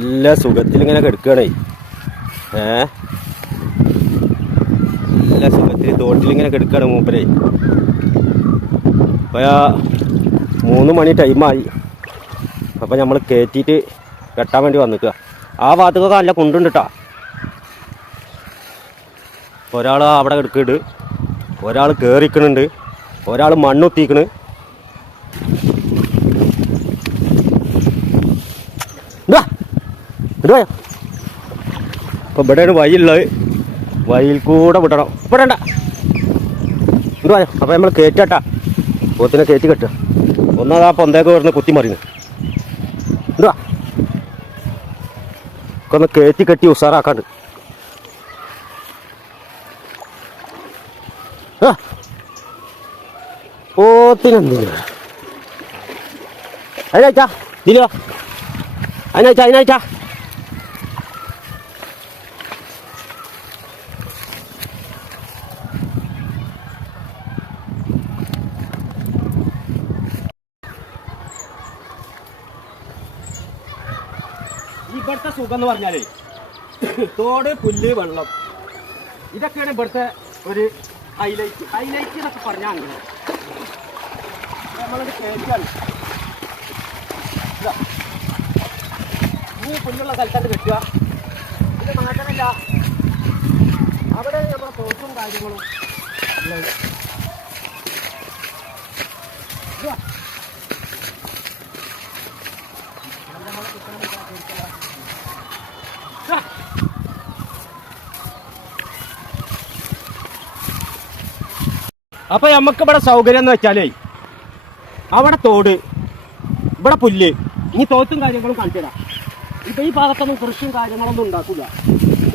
നല്ല സുഖത്തിൽ ഇങ്ങനെ കിടക്കുകയാണേ. ഏ? നല്ല സുഖത്തിൽ തോട്ടിൽ ഇങ്ങനെ കിടക്കുകയാണ് മൂപ്പരേ. അപ്പോൾ മൂന്ന് മണി ടൈമായി. അപ്പോൾ നമ്മൾ കയറ്റിയിട്ട് കെട്ടാൻ വേണ്ടി വന്നിക്കുക. ആ ഭാഗത്തൊക്കെ നല്ല കുണ്ടുണ്ട് കേട്ടോ ഒരാൾ അവിടെ കിടക്കുന്നുണ്ട്. ഒരാൾ കയറിക്കണുണ്ട് ഒരാൾ മണ്ണുത്തിക്കണ് ഇടുവായോ അപ്പോൾ ഇവിടെയാണ് വഴിയുള്ളത് വഴിയിൽ കൂടെ വിടണം. വിടണ്ട ഇടുവായോ അപ്പോൾ നമ്മൾ കയറ്റട്ടാ പോത്തിനെ കയറ്റി കെട്ടുക. ഒന്നാതാ പൊന്തേക്ക് വരുന്ന കുത്തി മറിയുന്നു. ഇതുവാ ഒന്ന് കയറ്റി കെട്ടി ഉഷാറാക്കാണ്ട്. ആ. പോത്തിനെന്തിനാ അതിനായിട്ടാ. ദിലോ അതിനയച്ചാ അതിനയച്ചാ ഇവിടുത്തെ സുഖം എന്ന് പറഞ്ഞാലേ തോട് പുല്ല് വെള്ളം. ഇതൊക്കെയാണ് ഇവിടുത്തെ ഒരു ഹൈലൈറ്റ് ഹൈലൈറ്റ് എന്നൊക്കെ പറഞ്ഞാൽ അങ്ങനെ. നമ്മളത് കേൾക്കാണ്. ഈ പുല്ലുള്ള സ്ഥലത്തായിട്ട് കെട്ടുക. ഇത് മാത്രമല്ല അവിടെ നമ്മുടെ തോട്ടും കാര്യങ്ങളും അപ്പൊ നമുക്ക് ഇവിടെ സൗകര്യം എന്ന് വെച്ചാലേ അവിടെ തോട് ഇവിടെ പുല്ല് ഇനി തോത്തും കാര്യങ്ങളും കാണിച്ചതാ ഇപ്പൊ ഈ ഭാഗത്തൊന്നും കൃഷിയും കാര്യങ്ങളൊന്നും ഉണ്ടാക്കില്ല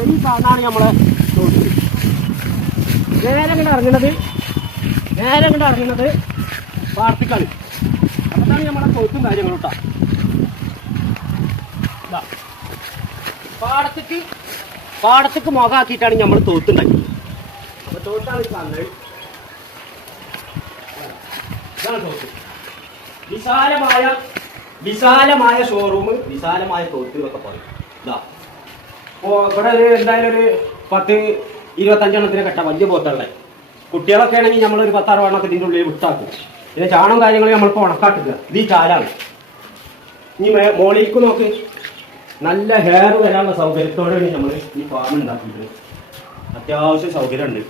ഈ ഭാഗത്താണ് നമ്മളെ തോട്. നേരെ ഇങ്ങനെ ഇറങ്ങുന്നത് നേരെ ഇങ്ങനെ ഇറങ്ങുന്നത് പാർട്ടിക്കളി അതാണ് നമ്മളെ തോത്തും കാര്യങ്ങളും കേട്ടോ. പാടത്തേക്ക് പാടത്തേക്ക് മുഖാക്കിയിട്ടാണ് നമ്മൾ തോത്തുണ്ടാക്കിയത് അപ്പൊ തോട്ടാണ് കാണുന്നത്. വിശാലമായ വിശാലമായ ഷോറൂം വിശാലമായ തോത്തിൽ എന്നൊക്കെ പറയും. ഇപ്പോ ഇവിടെ ഒരു എന്തായാലും ഒരു പത്ത് ഇരുപത്തഞ്ചെണ്ണത്തിന് കെട്ടാം. വലിയ പോത്തുള്ളത് കുട്ടികളൊക്കെ ആണെങ്കിൽ നമ്മൾ ഒരു പത്താറ് എണ്ണൊക്കെ ഇതിന്റെ ഉള്ളിൽ വിട്ടാക്കും. പിന്നെ ചാണകം കാര്യങ്ങൾ നമ്മളിപ്പോൾ ഉണക്കാട്ടില്ല ഇത് ഈ ചാലാണ്. മോളിക്ക് മോളിലേക്ക് നോക്ക്. നല്ല ഹെയർ വരാനുള്ള സൗകര്യത്തോടെയാണ് നമ്മൾ ഈ ഫാം ഉണ്ടാക്കിയിട്ടുണ്ട് അത്യാവശ്യം സൗകര്യമുണ്ട്.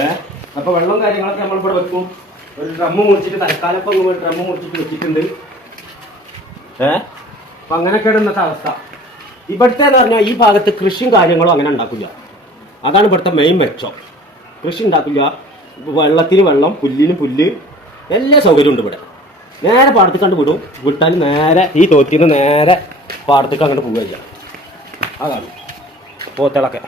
ഏഹ് അപ്പൊ വെള്ളം കാര്യങ്ങളൊക്കെ നമ്മളിവിടെ വെക്കും. ഒരു ഡ്രമ്മ് മുറിച്ചിട്ട് തൽക്കാലം ഇപ്പൊ ഡ്രമ്മ് മുറിച്ചിട്ട് വെച്ചിട്ടുണ്ട്. ഏ? അപ്പൊ അങ്ങനെയൊക്കെയാണ് ഇന്നത്തെ അവസ്ഥ. ഇവിടുത്തെ എന്ന് പറഞ്ഞാൽ ഈ ഭാഗത്ത് കൃഷിയും കാര്യങ്ങളും അങ്ങനെ ഉണ്ടാക്കില്ല. അതാണ് ഇവിടുത്തെ മെയിൻ മെച്ചം. കൃഷി ഉണ്ടാക്കില്ല. വെള്ളത്തിന് വെള്ളം പുല്ലിന് പുല്ല് എല്ലാ സൗകര്യവും ഉണ്ട് ഇവിടെ. നേരെ പാടത്ത് കണ്ട് വിടും. വിട്ടാൽ നേരെ ഈ തോറ്റിന്ന് നേരെ പാടത്തേക്ക് അങ്ങോട്ട് പോവുകയില്ല അതാണ് പോത്തളൊക്കെ.